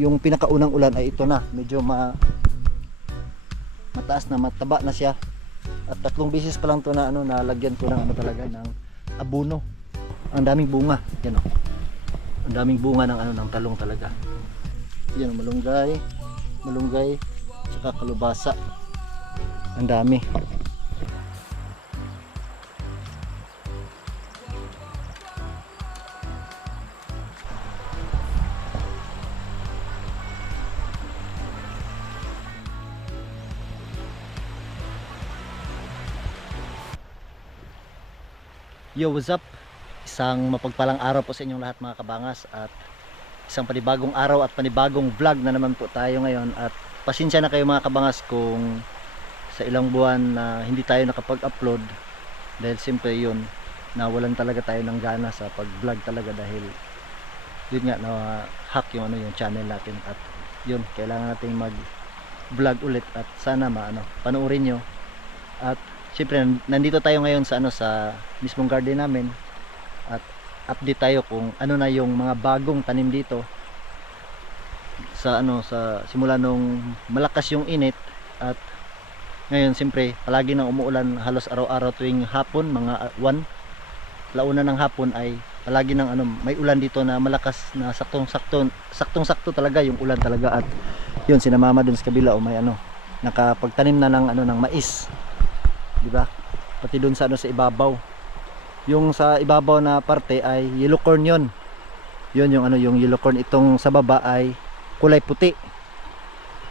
yung pinakaunang ulan ay ito na, medyo mataas na, mataba na siya. At 3 beses pa lang to na nalagyan ko ng talaga ng abono. Ang daming bunga, yan oh. Ang daming bunga ng ng talong talaga. Yan, malunggay, saka kalubasa. Ang dami. Yo, what's up? Isang mapagpalang araw po sa inyong lahat mga kabangas, at isang panibagong araw at panibagong vlog na naman po tayo ngayon. At pasensya na kayo mga kabangas kung sa ilang buwan na hindi tayo nakapag-upload, dahil simple yun, nawalan talaga tayo ng gana sa pag-vlog talaga, dahil yun nga, na-hack yung yung channel natin. At yun, kailangan nating mag-vlog ulit, at sana panoorin nyo. At siyempre nandito tayo ngayon sa sa mismong garden namin, at update tayo kung ano na yung mga bagong tanim dito sa sa simula nung malakas yung init. At ngayon siyempre palagi nang umuulan, halos araw-araw tuwing hapon, mga 1 launa ng hapon ay palagi nang may ulan dito na malakas, na saktong-sakto talaga yung ulan talaga. At yun, sinamama dun sa kabila may nakapagtanim na ng ng mais, di ba? Pati doon sa sa ibabaw. Yung sa ibabaw na parte ay yellow corn yun. Yun yung yung yellow corn. Itong sa baba ay kulay puti.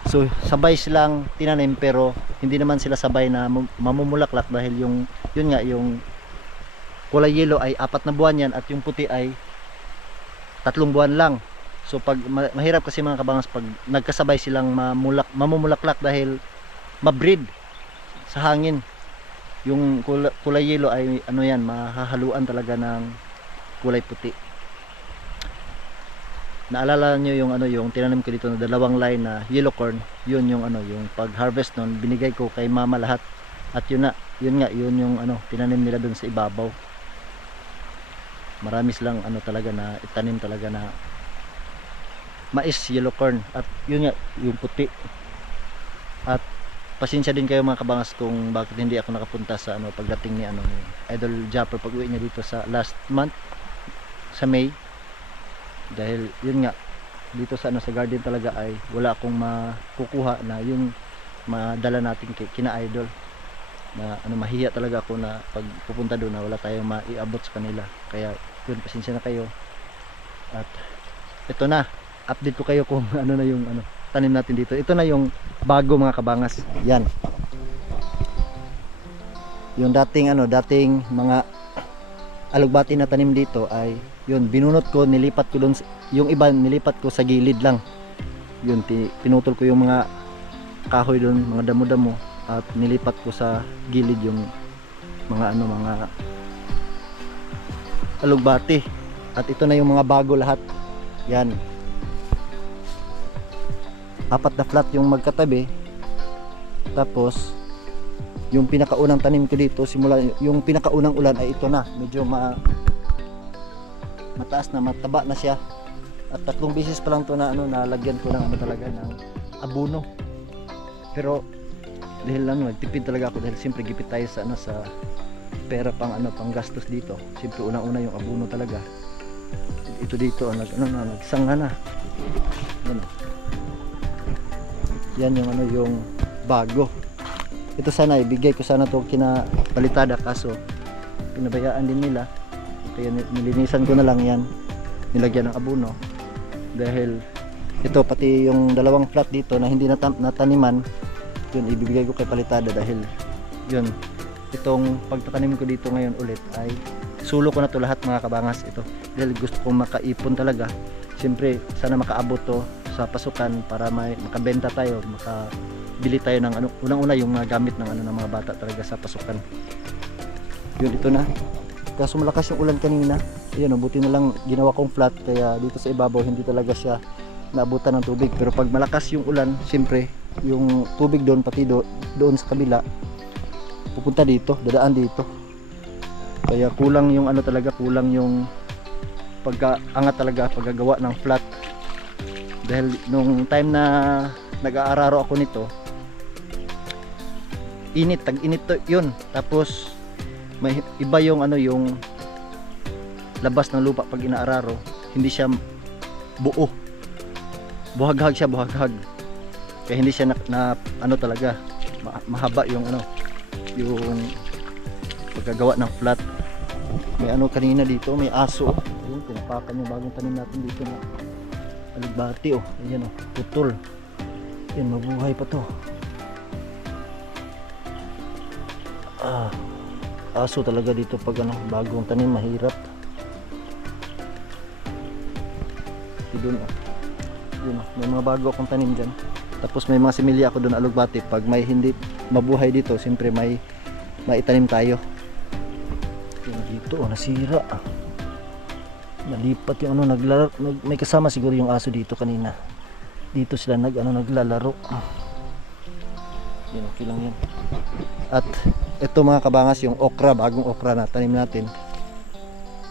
So sabay silang tinanim, pero hindi naman sila sabay na mamumulaklak, dahil yun nga, yung kulay yellow ay 4 na buwan yan, at yung puti ay 3 buwan lang. So pag mahirap kasi mga kabangas pag nagkasabay silang mamumulaklak, dahil mabreed sa hangin. Yung kulay yellow ay yan, mahahaluan talaga ng kulay puti. Naalala nyo yung yung tinanim ko dito na 2 line na yellow corn? Yun yung yung pag harvest nun, binigay ko kay mama lahat. At yun nga yun yung tinanim nila dun sa ibabaw. Marami silang talaga na itanim talaga na mais, yellow corn. At yun nga yung puti. At pasensya din kayo mga kabangas kung bakit hindi ako nakapunta sa pagdating ni ni Idol Japper pag uwi niya dito sa last month sa May, dahil yun nga dito sa sa garden talaga ay wala akong makukuha na yung madala natin kina Idol, na mahiya talaga ako na pag pupunta doon na wala tayong maiabot sa kanila. Kaya yun, pasensya na kayo. At ito na, update ko kayo kung na yung tanim natin dito. Ito na yung bago mga kabangas. Yan. Yung dating mga alugbati na tanim dito ay yun, binunot ko, nilipat ko doon, yung iba nilipat ko sa gilid lang. Yun, pinutol ko yung mga kahoy doon, mga damo-damo, at nilipat ko sa gilid yung mga mga alugbati. At ito na yung mga bago lahat. Yan. 4 na flat yung magkatabi. Tapos yung pinakaunang tanim ko dito, simula yung pinakaunang ulan ay ito na, medyo mataas na, mataba na siya. At 3 beses pa lang to na nalagyan ko ng talaga ng abono. Pero dahil nagtipid talaga ako, dahil siyempre gipit tayo sa sa pera pang pang gastos dito. Siyempre unang-una yung abono talaga. Ito dito nagsanga na. Yan yung yung bago. Ito sana ibigay ko sana to kina Palitada, kaso pinabayaan din nila, kaya nilinisan ko na lang yan, nilagyan ng abono. Dahil ito, pati yung 2 flat dito na hindi nataniman, yun ibibigay ko kay Palitada, dahil yun, itong pagtatanim ko dito ngayon ulit ay sulo ko na to lahat mga kabangas. Ito dahil gusto kong makaipon talaga. Siyempre sana makaabot to sa pasukan para makabenta tayo, makabili tayo ng unang-una yung mga gamit ng ng mga bata talaga sa pasukan. Yun, ito na. Kaso malakas yung ulan kanina. Ayun, buti na lang ginawa kong flat, kaya dito sa ibabaw hindi talaga siya naabutan ng tubig. Pero pag malakas yung ulan, siyempre yung tubig doon, pati doon sa kabila, pupunta dito, dadaan dito. Kaya kulang yung kulang yung pagkaangat talaga, paggagawa ng flat. Dahil nung time na nag-aararo ako nito, init, tag-init to yun. Tapos may iba yung ano, yung labas ng lupa pag inaararo, hindi siya buo. Buhaghag siya, buhaghag. Kaya hindi siya na ano talaga, mahaba yung ano, yung pagkagawa ng flat. May ano kanina dito, may aso. Ayun, pinapakan yung bagong tanim natin dito na alugbati, oh. Ayan, oh, putol. Ayan, mabuhay pa to. Aso talaga dito pag ano, bagong tanim, mahirap. Doon, oh. Yun, oh. May mga bago akong tanim dyan. Tapos may mga similya ako doon, alugbati. Pag may hindi mabuhay dito, siyempre may maitanim tayo. Yun, dito, oh, nasira. Nalipat yung ano, may kasama siguro yung aso dito kanina. Dito sila naglalaro. Yan, okay lang yan. At ito mga kabangas, yung okra, bagong okra na tanim natin.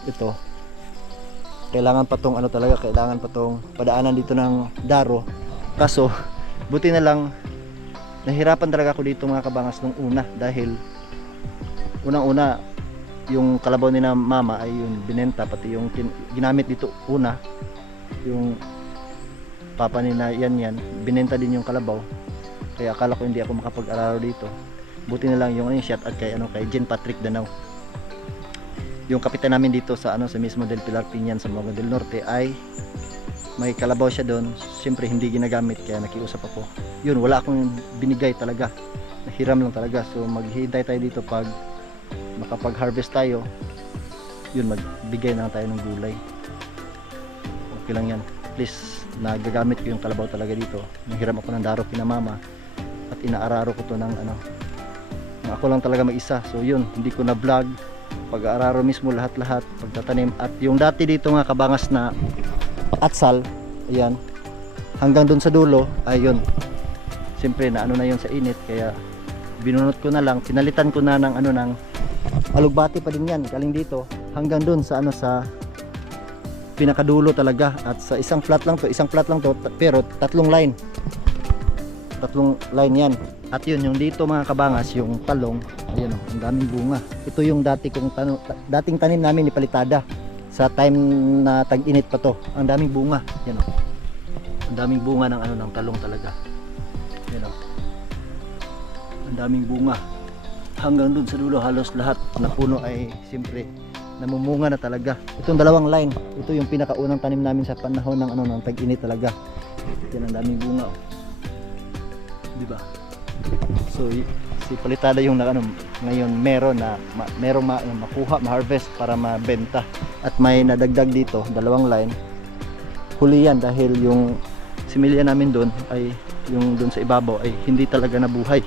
Ito. Kailangan pa tong ano talaga, kailangan pa tong padaanan dito ng daro. Kaso, buti na lang nahirapan talaga ako dito mga kabangas nung una dahil unang-una yung kalabaw ni na mama ay yung binenta, pati yung ginamit dito una yung papa ni na yan binenta din yung kalabaw, kaya akala ko hindi ako makapag-araro dito. Buti na lang yung shout out kay Jen Patrick Danao, yung kapitan namin dito sa ano, sa mismo Del Pilar Pinyan sa Moga del Norte, ay may kalabaw siya doon. Siyempre hindi ginagamit, kaya nakiusap ako. Yun, wala akong binigay talaga, nahiram lang talaga. So maghihintay tayo dito pag makapag-harvest tayo, yun, magbigay na tayo ng gulay. Okay lang yan. Please, nagagamit ko yung kalabaw talaga dito. Nanghiram ako ng daro kina mama at inaararo ko to ng ano, ako lang talaga mag-isa. So yun, hindi ko na vlog pag-aararo mismo lahat-lahat, pagtatanim. At yung dati dito nga kabangas na atsal, ayan, hanggang dun sa dulo, ayun, siyempre na ano na yun sa init, kaya binunot ko na lang, pinalitan ko na ng ano, ng alugbati pa din yan, galing dito hanggang dun sa ano, sa pinakadulo talaga. At sa isang flat lang to, pero tatlong line yan. At yun, yung dito mga kabangas, yung talong, ayan, oh, ang daming bunga. Ito yung dating tanim namin ni Palitada sa time na tag-init pa to. Ang daming bunga, ayan, oh. Ang daming bunga ng ano, ng talong talaga, ayan, oh. Ang daming bunga hanggang dun sa dulo, halos lahat na puno ay siyempre namumunga na talaga. Itong dalawang line, ito yung pinakaunang tanim namin sa panahon ng ano, ng tag-init talaga. Yan, ang daming bunga, oh. Di ba? So si Palitada yung ano, ngayon merong makuha, ma-harvest para mabenta. At may nadagdag dito, dalawang line. Huli yan dahil yung similya namin doon ay yung doon sa ibabaw ay hindi talaga nabuhay.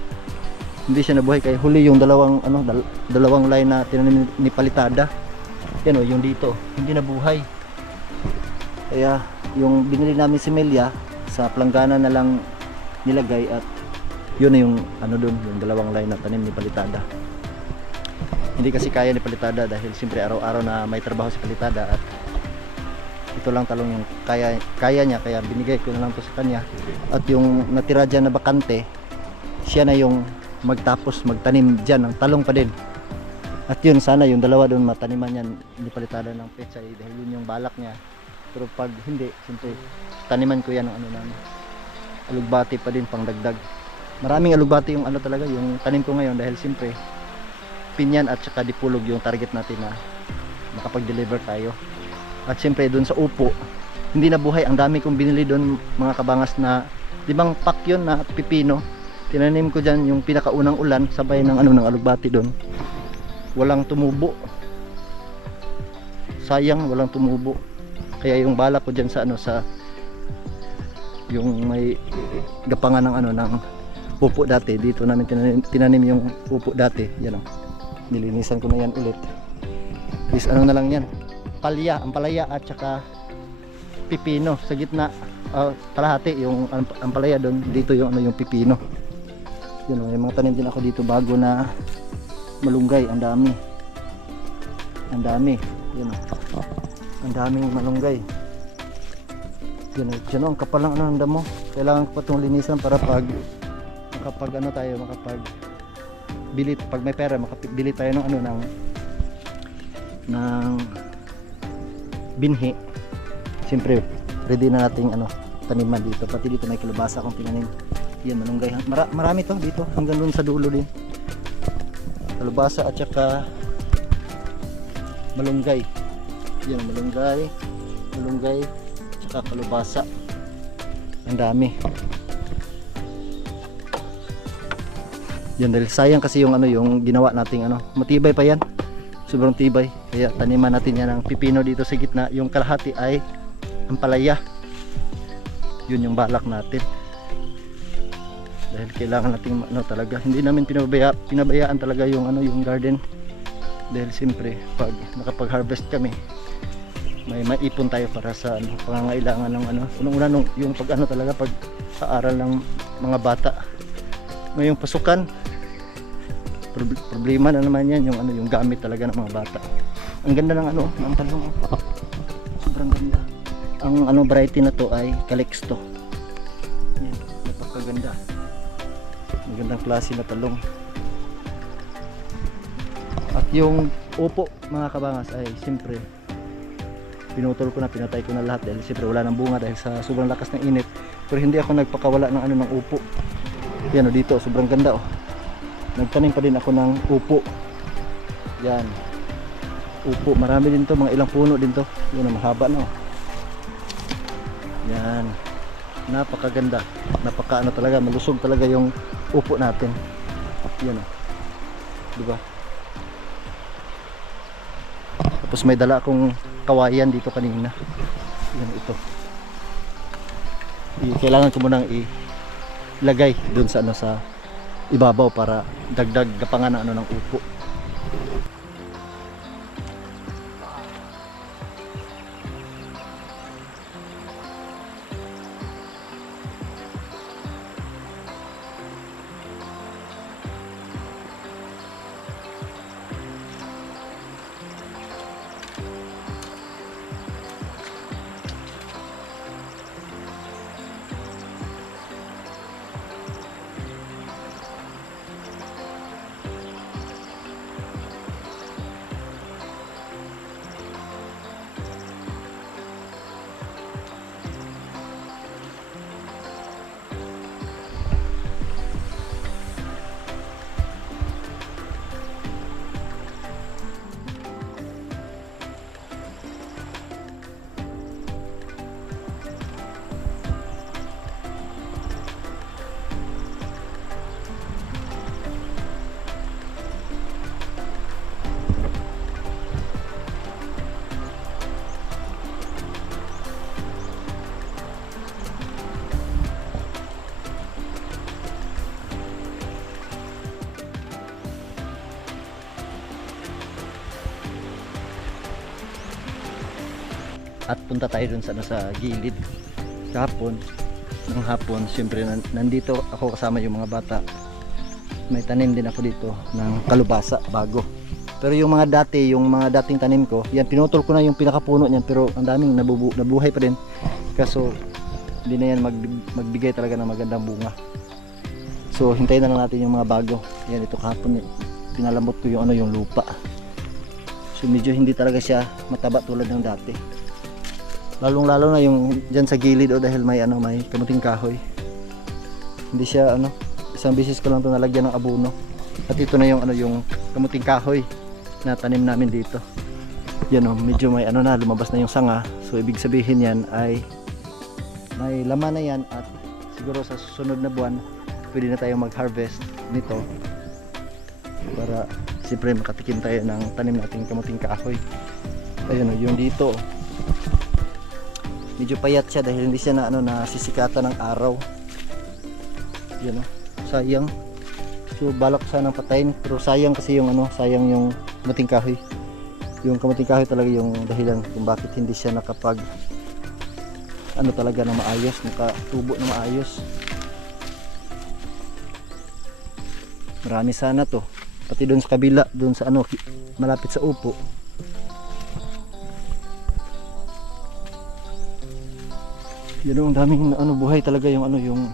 Hindi siya nabuhay, kaya huli yung dalawang ano, dalawang line na tinanim ni Palitada. Yan, oh, yung dito hindi nabuhay. Kaya yung binili namin similya sa planggana na lang nilagay, at yun na yung ano doon, yung dalawang line na tanim ni Palitada. Hindi kasi kaya ni Palitada dahil siyempre araw-araw na may trabaho si Palitada, at ito lang talong yung kaya niya, kaya binigay ko na lang to sa kanya. At yung natira dyan na bakante, siya na yung magtanim dyan ng talong pa din. At yun, sana yung dalawa doon mataniman yan ni Palitada ng pechay dahil yun yung balak niya. Pero pag hindi, siyempre taniman ko yan ng ano, ng alugbati pa din pang dagdag. Maraming alugbati yung ano talaga, yung tanim ko ngayon dahil siyempre pinyan at saka dipulog yung target natin na makapag-deliver tayo. At siyempre doon sa upo, hindi na buhay. Ang dami kong binili doon mga kabangas na 5 pack yun na pipino. Tinanim ko dyan yung pinakaunang ulan, sabay ng ano, ng alugbati doon. Walang tumubo. Sayang, walang tumubo. Kaya yung bala ko dyan sa ano, sa yung may gapangan ng ano, ng upo dati, dito namin tinanim yung upo dati. Yan, oh. Nilinisan ko na yan ulit. Is ano na lang yan, palya, ampalaya at saka pipino sa gitna. Kalahati yung ampalaya doon, dito yung ano, yung pipino. Yun, oh, may mga tanim din ako dito bago na malunggay. Ang dami, yun, oh. Ang daming malunggay. Yan ang kapal ng ano ng damo. Kailangan ko pa itong linisan para pag makapag ano tayo, makapag bili, pag may pera makabili tayo ng ano ng binhi. Siyempre ready na nating ano taniman dito. Pati dito may kalabasa akong tinanim. Yan, malunggay. Marami to dito hanggang doon sa dulo din. Kalabasa at saka malunggay. Yan, malunggay saka kalabasa. Ang dami. Yan, dahil sayang kasi yung ano yung ginawa nating ano, matibay pa yan. Sobrang tibay. Kaya taniman natin yan ng pipino dito sa gitna. Yung kalahati ay ampalaya. Yun yung balak natin. Dahil kailangan nating ano talaga. Hindi namin pinabayaan talaga yung ano yung garden. Dahil siyempre pag nakapag-harvest kami, may maipon tayo para sa ano, pangangailangan ng ano. Unang-una yung pag ano talaga pag aaral ng mga bata. Ngayong pasukan, problema na naman yan yung ano yung gamit talaga ng mga bata. Ang ganda ng ano ng talong. Sobrang ganda. Ang ano variety na to ay Calixto. Yan, napakaganda. Magandang klase na talong. At yung upo mga kabangas ay siyempre pinutol ko na, pinatay ko na lahat dahil siyempre wala nang bunga dahil sa sobrang lakas ng init. Pero hindi ako nagpakawala ng ano ng upo. Yan o, dito sobrang ganda oh. Nagtanim pa din ako ng upo. Yan. Upo, marami din to, mga ilang puno din to. Yan, mahaba na oh. Yan. Napakaganda. Napaka ano talaga, malusog talaga yung upo natin. Yan oh. Diba? Tapos may dala akong kawayan dito kanina. Yan ito. Kailangan ko munang ilagay dun sa ano sa ibabaw para dagdag gapangan ng ano ng upo. At punta tayo dun sa, sa gilid kahapon. Ng hapon siyempre nandito ako kasama yung mga bata. May tanim din ako dito ng kalubasa bago. Pero yung mga dating tanim ko, yan pinutol ko na yung pinakapuno niyan, pero ang daming nabuhay pa rin. Kaso hindi na yan magbigay talaga ng magandang bunga. So hintayin na lang natin yung mga bago. Yan, ito kahapon pinalambot ko yung ano yung lupa. So medyo hindi talaga siya mataba tulad ng dati. Lalong-lalo na yung diyan sa gilid dahil may kamuting kahoy. Hindi siya isang beses ko lang 'to nalagyan ng abono. At ito na yung yung kamuting kahoy na tanim namin dito. Yan medyo may na lumabas na yung sanga. So ibig sabihin yan ay may laman na yan at siguro sa susunod na buwan pwede na tayong mag-harvest nito. Para siyempre makatikim tayo ng tanim nating kamuting kahoy. Ayun yung dito. Medyo payat siya dahil hindi siya nasisikatan ng araw. Yan sayang. So balak sana patayin pero sayang kasi yung sayang yung kamuting kahoy. Yung kamuting kahoy talaga yung dahilan kung bakit hindi siya nakapag talaga na maayos, nakatubo na maayos. Marami sana to. Pati doon sa kabila, doon sa malapit sa upo. Yan ang daming ano, buhay talaga yung ano, yung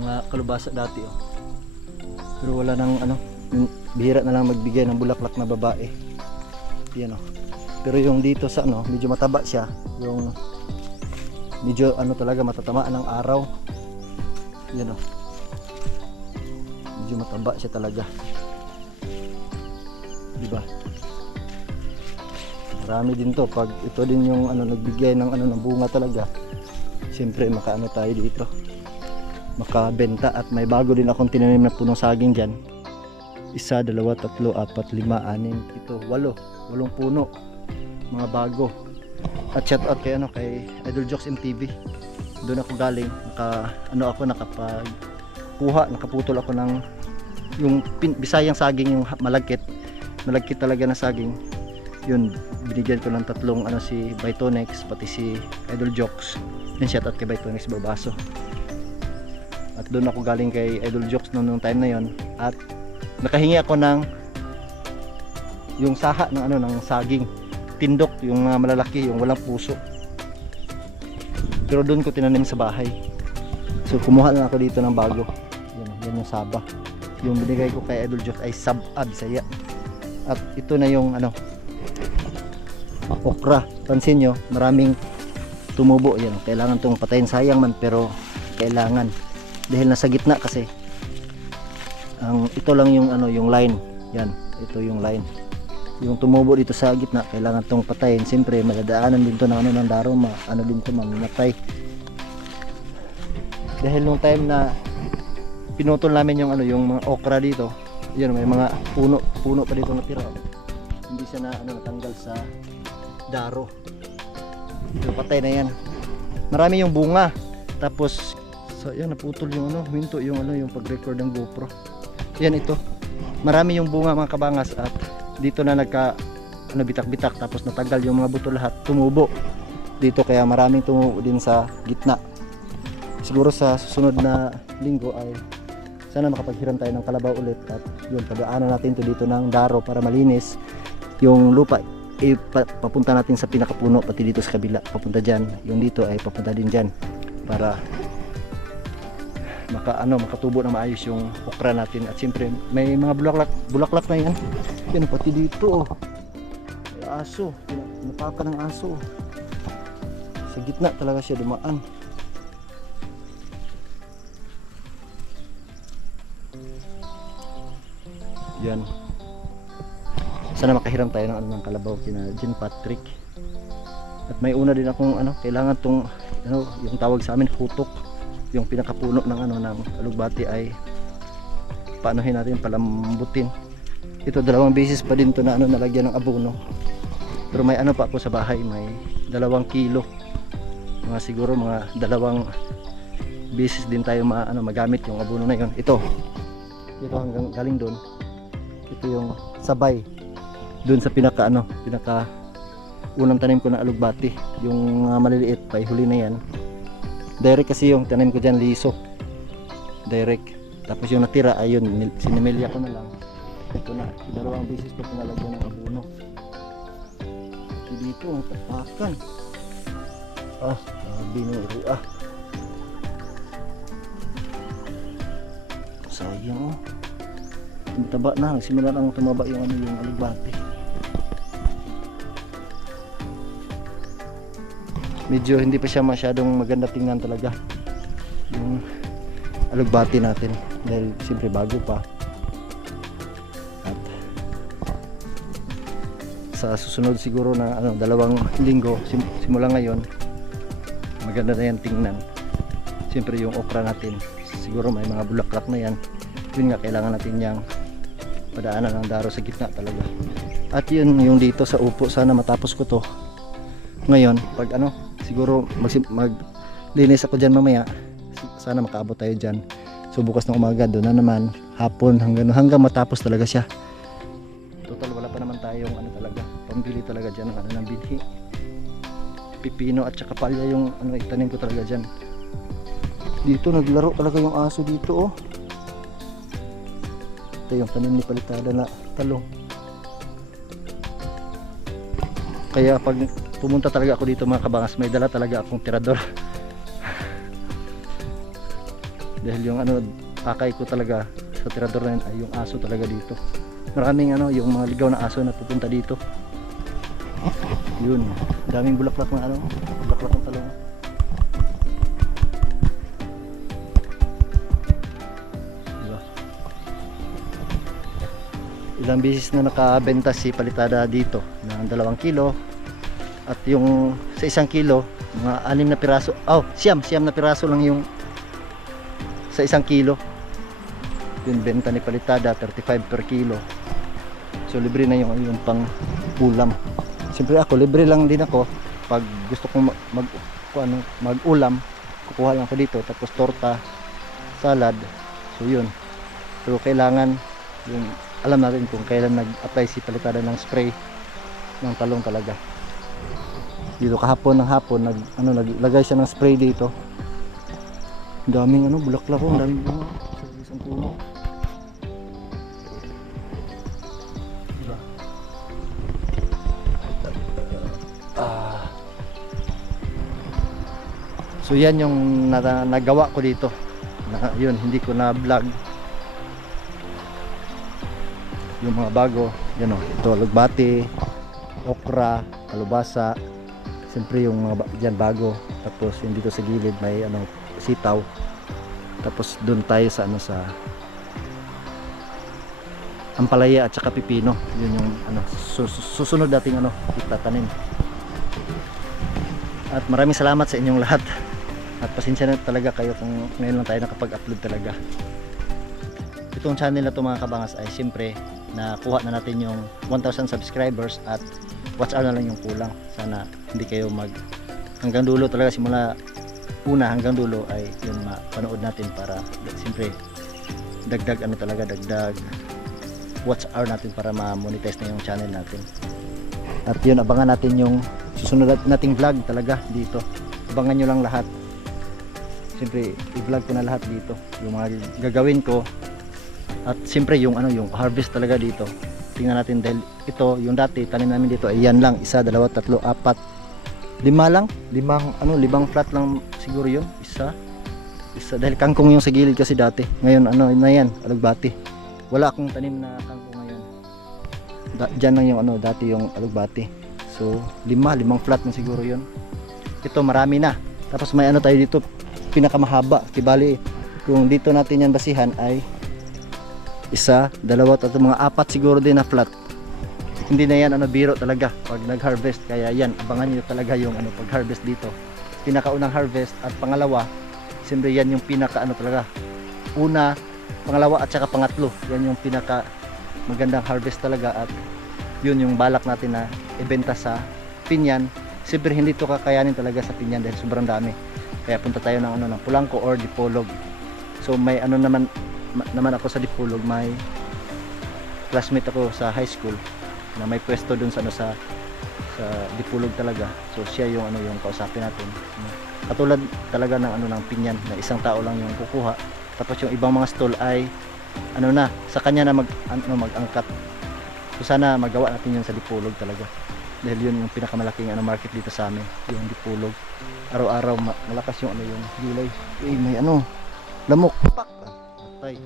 mga kalubasa dati oh. Pero wala nang ano, yung bihira na lang magbigay ng bulaklak na babae. Yan oh. Pero yung dito sa ano, medyo mataba siya, yung medyo ano talaga matatamaan ng araw. Yan oh. Medyo mataba siya talaga. Diba? Marami din to pag ito din yung ano nagbigay ng ano ng bunga talaga. Siyempre makaano tayo dito. Makabenta at may bago din akong tinanim na punong saging diyan. 1, 2, 3, 4, 5, 6, 7, 8, 8 puno. Mga bago. At shout out kay ano kay Idol Jokes MTV. Doon ako galing, nakaputol ako ng yung Bisayang saging, yung malagkit talaga na saging. Yun, binigyan ko ng 3 ano si Bytonex pati si Idol Jokes. Then shout out kay Bytonex Barbaso. At doon ako galing kay Idol Jokes nung time na yon. At nakahingi ako ng yung saha ng ano ng saging, tindok, yung malalaki, yung walang puso. Pero doon ko tinanim sa bahay. So kumuha lang ako dito ng bago. Yan yung saba. Yung binigay ko kay Idol Jokes ay sab-ab Bisaya. At ito na yung ano okra. Pansin nyo, maraming tumubo. Yan, kailangan tong patayin, sayang man pero kailangan dahil nasa gitna kasi. Ito lang yung ano yung line. Yan, ito yung line. Yung tumubo dito sa gitna, kailangan tong patayin. Siyempre, madadaanan din to ng ano ng daro, ano din to, mamatay. Dahil nung time na pinutol namin yung ano yung mga okra dito, yan may mga puno pa dito natira. Hindi siya na ano natanggal sa daro. So, patay na yan. Marami yung bunga. Tapos yan naputol yung ano, minto yung ano yung pag-record ng GoPro. Yan ito. Marami yung bunga mga kabangas at dito na nagka ano bitak-bitak tapos natanggal yung mga buto lahat, tumubo. Dito kaya maraming tumubo din sa gitna. Siguro sa susunod na linggo ay sana makapaghiram tayo ng kalabaw ulit at yun padaanan natin to dito ng daro para malinis yung lupa. Papunta natin sa pinakapuno pati dito sa kabila papunta dyan, yung dito ay papunta din dyan para makatubo na maayos yung okra natin. At siyempre may mga bulaklak na yan. Yan pati dito oh. May aso, napaka ng aso sa gitna talaga siya dumaan. Yan. Sana makahiram tayo ng ng kalabaw kina Jean Patrick. At may una din akong kailangan tong yung tawag sa amin hutok, yung pinakapuno ng ng alugbati ay paanohin natin, palambutin. Ito 2 beses pa din to na nalagyan ng abono. Pero may pa ako sa bahay, may 2 kilo. Mga siguro mga 2 beses din tayo magamit yung abono na yun. Ito hanggang galing doon. Ito yung sabay doon sa pinaka unang tanim ko na alugbati, yung maliliit pa huli na yan. Direct kasi yung tanim ko dyan, liso direct. Tapos yung natira ayun sinimilya ko na lang. Ito na 2 beses ko pinalagyan ng abono. Dito ang tapakan binuro sayang yung taba na, nagsimula nang tumaba yung yung alugbati. Medyo hindi pa siya masyadong maganda tingnan talaga yung alugbati natin dahil siyempre bago pa. At sa susunod siguro na 2 linggo simula ngayon maganda na yan tingnan. Siyempre yung okra natin siguro may mga bulaklak na yan. Yun nga, kailangan natin yang padaanan ng daro sa gitna talaga. At yun yung dito sa upo, sana matapos ko to ngayon. Pag siguro maglinis ako dyan mamaya, sana makaabot tayo dyan. So bukas ng umaga doon na naman, hapon hanggang matapos talaga siya. Total wala pa naman tayong talaga pambili talaga dyan ng ng binhi. Pipino at saka palya yung itanim ko talaga dyan. Dito naglaro talaga yung aso dito oh. Ito yung tanim ni Palitada na talong. Kaya pag pumunta talaga ako dito mga kabangas, may dala talaga akong tirador. Dahil yung pakay ko talaga sa tirador na yun ay yung aso talaga dito. Maraming yung mga ligaw na aso na pupunta dito. Yun, daming bulaklak na bulaklak ng talong. Diba? Ilang beses na nakabenta si Palitada dito ng 2 kilo. At yung sa 1 kilo, mga 6 na piraso. Siyam na piraso lang yung sa 1 kilo. Yung benta ni Palitada 35 per kilo. So libre na yung pang ulam. Siyempre ako, libre lang din ako. Pag gusto kong mag-ulam, kukuha lang ako dito. Tapos torta, salad. So yun. Pero kailangan, alam natin kung kailan nag-apply si Palitada ng spray ng talong talaga. Dito kahapon ng hapon, naglagay siya ng spray dito. Daming bulaklak ko, daming bunga sa isang puno. Diba? So yan yung nagawa ko dito. Yun, hindi ko na vlog. Yung mga bago, yan ito alugbati, okra, kalubasa. Siyempre yung mga dyan bago. Tapos yung dito sa gilid may sitaw. Tapos doon tayo sa ampalaya at saka pipino. Yun yung susunod dating itatanim. At maraming salamat sa inyong lahat. At pasensya na talaga kayo kung ngayon lang tayo nakapag-upload talaga. Itong channel na to mga kabangas ay siyempre nakuha na natin yung 1,000 subscribers at watch hour na lang yung kulang. Sana hindi kayo hanggang dulo talaga, simula una hanggang dulo ay yun mapanood natin para siyempre dagdag watch hour natin para ma-monetize na yung channel natin. At yun, abangan natin yung susunod nating vlog talaga dito. Abangan nyo lang lahat. Siyempre i-vlog ko na lahat dito yung mga gagawin ko. At siyempre yung harvest talaga dito. Tingnan natin dahil ito yung dati tanim namin dito ay yan lang, 1, 2, 3, 4, 5 lang, limang flat lang siguro yun, isa dahil kangkong yung sa gilid kasi dati. Ngayon na yan, alugbati. Wala akong tanim na kangkong ngayon. Diyan lang yung dati yung alugbati. So limang flat na siguro yun. Ito marami na. Tapos may tayo dito pinakamahaba. Tibali kung dito natin yan basihan ay 1, 2, 3, mga 4 siguro din na flat. Hindi na yan biro talaga pag nag-harvest. Kaya yan, abangan niyo talaga yung pag-harvest dito. Pinakaunang harvest at pangalawa, siyempre yan yung pinaka talaga. Una, pangalawa at saka pangatlo. Yan yung pinaka magandang harvest talaga at yun yung balak natin na ibenta sa Pinyan. Siyempre hindi to kakayanin talaga sa Pinyan dahil sobrang dami. Kaya punta tayo ng Pulangco or Dipolog. So may naman ako sa Dipolog, may classmate ako sa high school na may pwesto dun sa Dipolog talaga. So siya yung yung kausapin natin. Katulad talaga ng Pinyan na isang tao lang yung kukuha. Tapos yung ibang mga stall ay sa kanya na mag-angkat. So sana magawa natin yun sa Dipolog talaga. Dahil yun yung pinakamalaking market dito sa amin, yung Dipolog. Araw-araw malakas yung yung gulay. May lamok. Pak. Patay.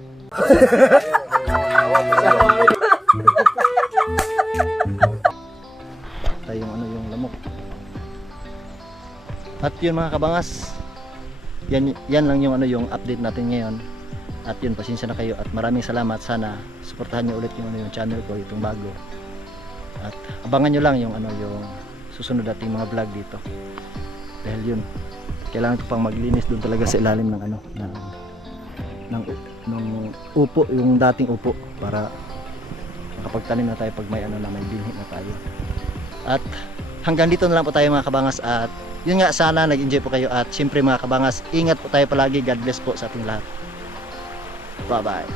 Patay yung lamok. At yun mga kabangas, yan lang yung yung update natin ngayon. At yun, pasensya na kayo at maraming salamat. Sana suportahan niyo ulit yung channel ko, itong bago. At abangan nyo lang yung yung susunod nating mga vlog dito. Dahil yun, kailangan ko pang maglinis doon talaga sa ilalim ng ng upo, yung dating upo, para makapagtanim na tayo pag may may binhi na tayo. At hanggang dito na lang po tayo mga kabangas. At yun nga, sana nag-enjoy po kayo. At syempre mga kabangas, ingat po tayo palagi. God bless po sa ating lahat. Bye bye.